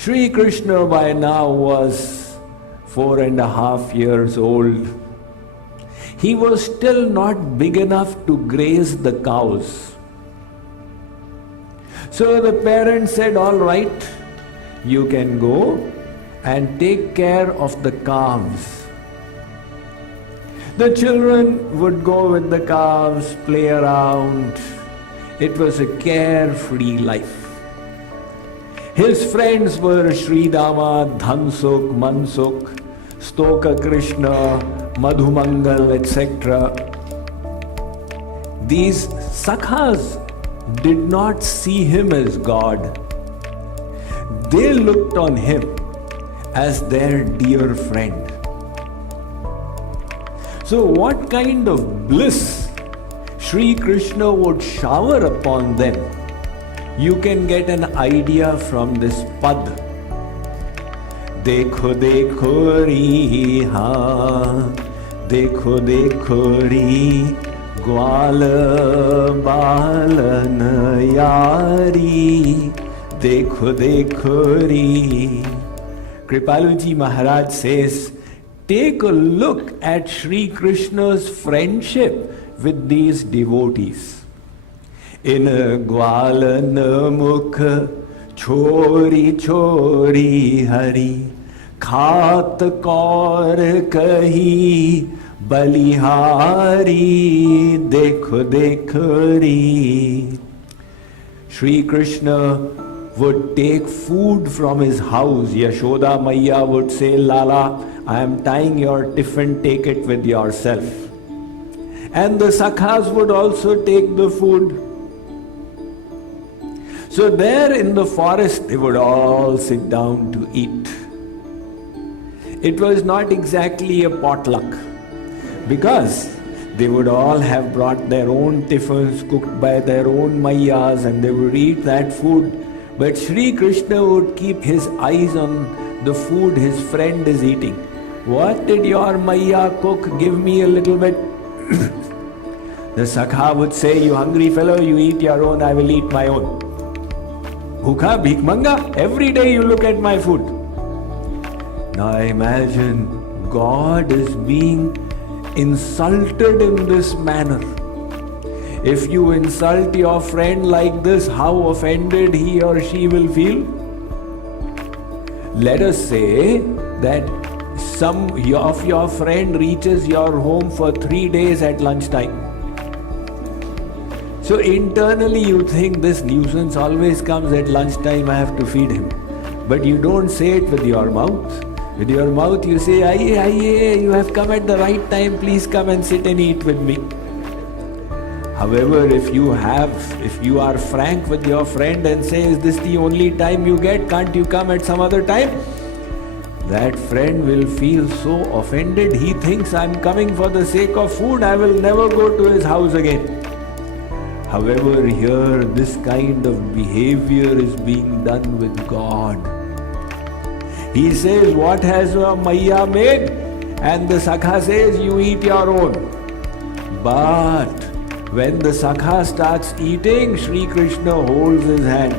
Shree Krishna by now was 4.5 years old. He was still not big enough to graze the cows. So the parents said, all right, you can go and take care of the calves. The children would go with the calves, play around. It was a carefree life. His friends were Sri Dama, Dhansuk, Mansuk, Stoka Krishna, Madhumangal, etc. These sakhas did not see him as God. They looked on him as their dear friend. So what kind of bliss Sri Krishna would shower upon them, you can get an idea from this pad. Dekho dekho ri ha, dekho dekho ri, gwal balan yari, dekho dekho ri. Kripaluji Maharaj says, take a look at Sri Krishna's friendship with these devotees. In gwalan mukh chori chori hari, khat kaur kahi balihari, dekho dekho ri. Sri Krishna would take food from his house. Yashoda Maiya would say, Lala, I am tying your tiffin, take it with yourself. And the sakhas would also take the food. So there in the forest, they would all sit down to eat. It was not exactly a potluck, because they would all have brought their own tiffins cooked by their own mayyas, and they would eat that food. But Sri Krishna would keep his eyes on the food his friend is eating. What did your Maiya cook? Give me a little bit. The Sakha would say, you hungry fellow, you eat your own, I will eat my own. Bhukha, bhik manga, every day you look at my food. Now imagine God is being insulted in this manner. If you insult your friend like this, how offended he or she will feel? Let us say that some of your friend reaches your home for 3 days at lunchtime. So internally you think this nuisance always comes at lunchtime, I have to feed him. But you don't say it with your mouth. With your mouth you say, aye, aye, you have come at the right time, please come and sit and eat with me. However, if you are frank with your friend and say, is this the only time you get, can't you come at some other time? That friend will feel so offended, he thinks I'm coming for the sake of food, I will never go to his house again. However, here this kind of behavior is being done with God. He says, what has your Maiya made? And the Sakha says, you eat your own. But when the Sakha starts eating, Sri Krishna holds his hand.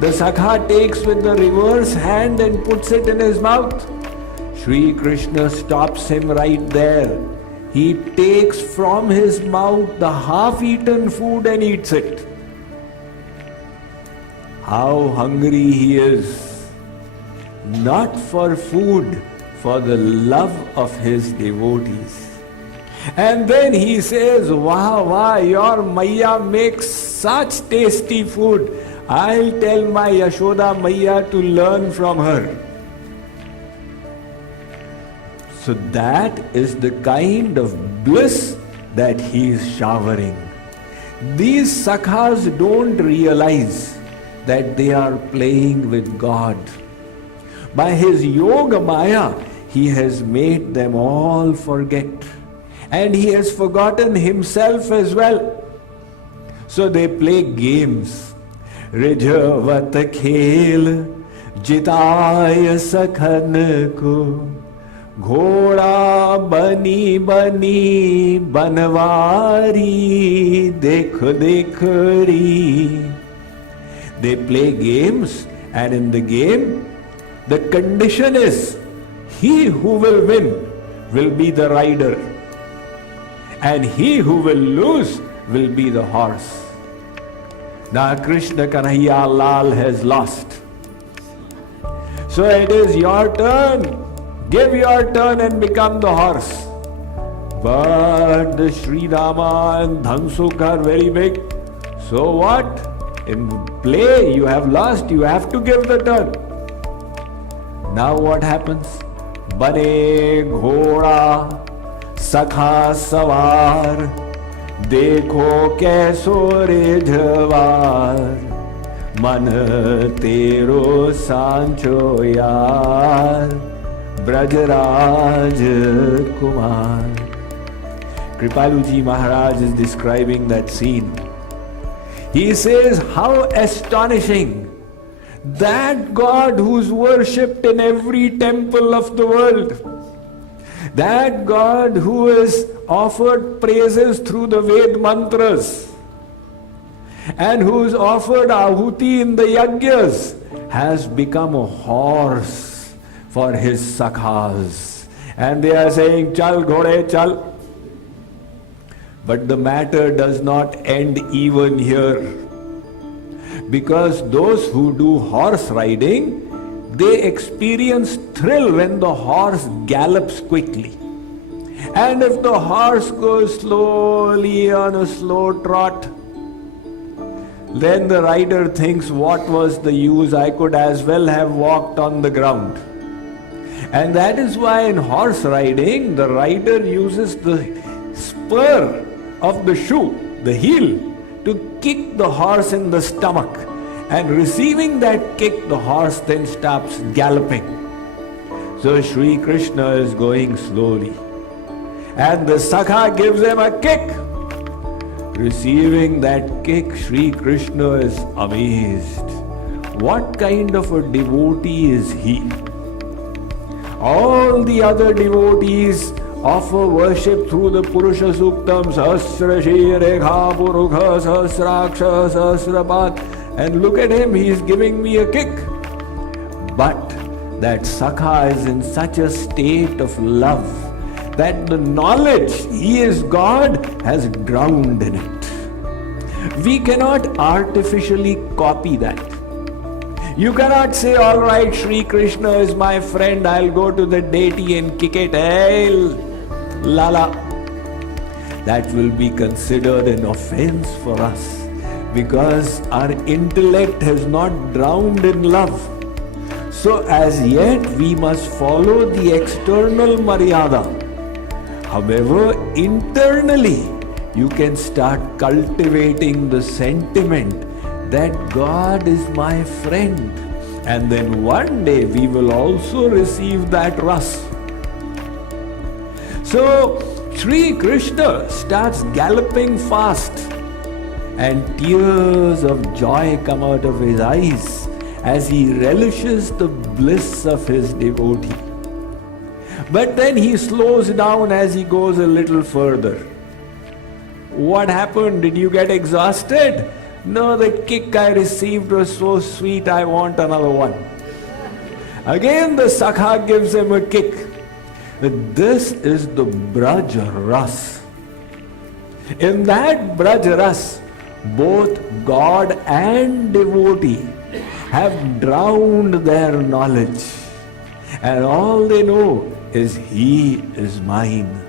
The Sakha takes with the reverse hand and puts it in his mouth. Sri Krishna stops him right there. He takes from his mouth the half-eaten food and eats it. How hungry he is. Not for food, for the love of his devotees. And then he says, wow, your Maiya makes such tasty food. I'll tell my Yashoda Maiya to learn from her. So that is the kind of bliss that he is showering. These sakhas don't realize that they are playing with God. By his yoga maya, he has made them all forget. And he has forgotten himself as well. So they play games. Rijavat khel jitaya sakhan ko, ghoda bani bani banwari, dekho dekho ri. They play games And in the game, the condition is he who will win will be the rider, and he who will lose will be the horse. Now Krishna Kanhaiya Lal has lost. So it is your turn. Give your turn and become the horse. But the Sri Rama and Dhansukh are very big. So what? In play you have lost, you have to give the turn. Now what happens? Bane ghoda sakha savar, dekho kaiso rijhwar, man tero sancho yaar, Brajraj Kumar. Kripaluji Maharaj is describing that scene. He says, how astonishing that God who's worshipped in every temple of the world, that God who is offered praises through the Ved mantras and who's offered ahuti in the yagyas, has become a horse for his sakhas. And they are saying, chal ghode chal. But the matter does not end even here. Because those who do horse riding, they experience thrill when the horse gallops quickly. And if the horse goes slowly on a slow trot, then the rider thinks, what was the use? I could as well have walked on the ground. And that is why in horse riding, the rider uses the spur of the shoe, the heel, to kick the horse in the stomach. And receiving that kick, the horse then stops galloping. So Shree Krishna is going slowly. And the Sakha gives him a kick. Receiving that kick, Shree Krishna is amazed. What kind of a devotee is he? All the other devotees offer worship through the Purusha Suktam, Sahasra Rekha Purukha Sahasraksha Sahasrapad, and look at him, he is giving me a kick. But that Sakha is in such a state of love that the knowledge he is God has drowned in it. We cannot artificially copy that. You cannot say, all right, Shree Krishna is my friend, I'll go to the deity and kick it. Hey, Lala. That will be considered an offense for us because our intellect has not drowned in love. So as yet we must follow the external maryada. However, internally you can start cultivating the sentiment that God is my friend, and then one day we will also receive that ras. So Shree Krishna starts galloping fast, and tears of joy come out of his eyes as he relishes the bliss of his devotee. But then he slows down as he goes a little further. What happened? Did you get exhausted? No, the kick I received was so sweet, I want another one. Again the Sakha gives him a kick. This is the Braj Ras. In that Braj Ras, both God and devotee have drowned their knowledge. And all they know is He is mine.